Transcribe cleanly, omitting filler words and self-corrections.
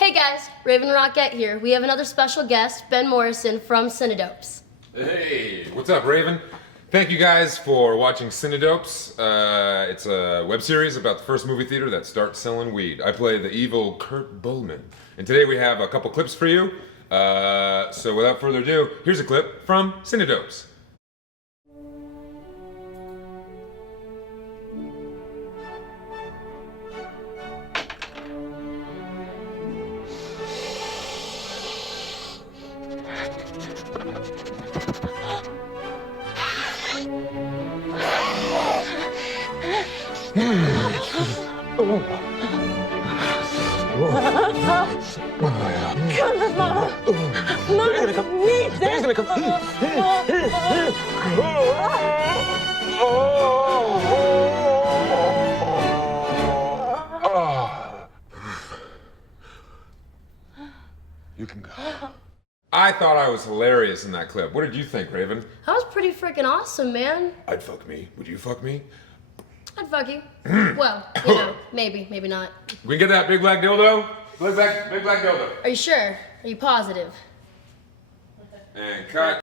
Hey guys, Raven Rockette here. We have another special guest, Ben Morrison from Cinedopes. Hey, what's up, Raven? Thank you guys for watching Cinedopes. It's a web series about the first movie theater that starts selling weed. I play the evil Kurt Bullman. And today we have a couple clips for you. So without further ado, here's a clip from Cinedopes. You can go. I thought I was hilarious in that clip. What did you think, Raven? That was pretty freaking awesome, man. I'd fuck me. Would you fuck me? I'd fuck you. Well, you know, maybe, maybe not. We can get that big black dildo? Big black dildo. Are you sure? Are you positive? And cut.